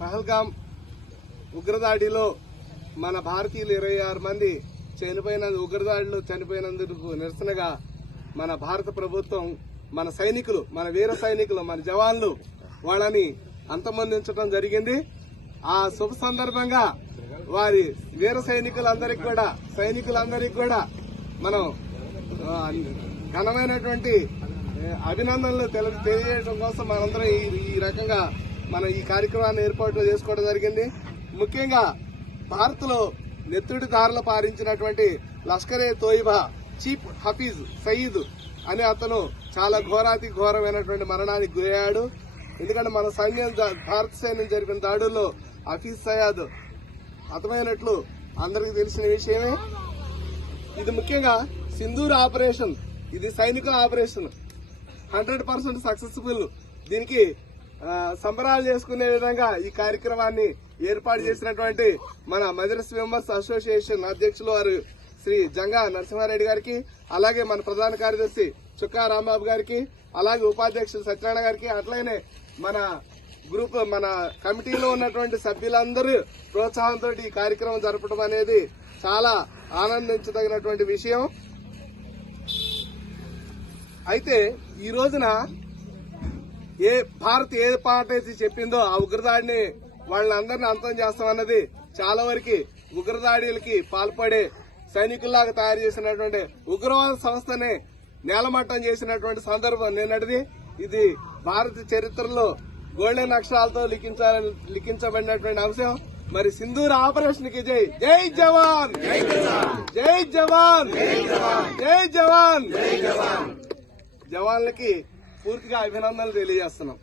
పహల్గాం ఉగ్రదాడిలో మన భారతీయులు 26 మంది ఉగ్రదాడిలో చనిపోయినందుకు నిరసనగా మన భారత ప్రభుత్వం మన సైనికులు, మన వీర సైనికులు, మన జవాన్లు వాళ్ళని అంతమొందించడం జరిగింది. ఆ శుభ సందర్భంగా వారి వీర సైనికులందరికీ కూడా మనం ఘనమైనటువంటి అభినందనలు తెలియజేయడం కోసం మనందరం ఈ రకంగా మనం ఈ కార్యక్రమాన్ని ఏర్పాటు చేసుకోవడం జరిగింది. ముఖ్యంగా భారత్ లో నెత్తుడి దారులు పారించినటువంటి లష్కరే తోయిబా చీఫ్ హఫీజ్ సయీద్ అనే అతను చాలా ఘోరాతి ఘోరమైనటువంటి మరణానికి గురయ్యాడు. ఎందుకంటే మన సైన్యం, భారత సైన్యం జరిపిన దాడుల్లో హఫీజ్ సయాద్ హతమైనట్లు అందరికీ తెలిసిన విషయమే. ఇది ముఖ్యంగా సింధూర్ ఆపరేషన్, ఇది సైనికుల ఆపరేషన్ 100% సక్సెస్ఫుల్. దీనికి సంబరాలు చేసుకునే విధంగా ఈ కార్యక్రమాన్ని ఏర్పాటు చేసినటువంటి మన మజ్లిస్ మెంబర్స్ అసోసియేషన్ అధ్యక్షులు వారు శ్రీ జంగా నరసింహారెడ్డి గారికి, అలాగే మన ప్రధాన కార్యదర్శి చుక్కా రాంబాబు గారికి, అలాగే ఉపాధ్యక్షులు సత్యనారాయణ గారికి, అట్లనే మన కమిటీలో ఉన్నటువంటి సభ్యులందరూ ప్రోత్సాహంతో ఈ కార్యక్రమం జరపడం అనేది చాలా ఆనందించదగినటువంటి విషయం. అయితే ఈ రోజున భారత్ ఏ పాట అయితే చెప్పిందో ఆ ఉగ్రదాడిని వాళ్ళందరినీ అంతం చేస్తామన్నది చాలా వరకు ఉగ్రదాడులకి పాల్పడే సైనికుల్లాగా తయారు చేసినటువంటి ఉగ్రవాద సంస్థని నేలమట్టం చేసినటువంటి సందర్భం నిన్నటిది. ఇది భారత చరిత్రలో గోల్డెన్ అక్షరాలతో లిఖించబడినటువంటి అంశం. మరి సింధూర్ ఆపరేషన్ కి జై జై జవాన్, జై జవాన్, జై జవాన్. జవాన్లకి పూర్తిగా అభినందనలు తెలియజేస్తున్నాం.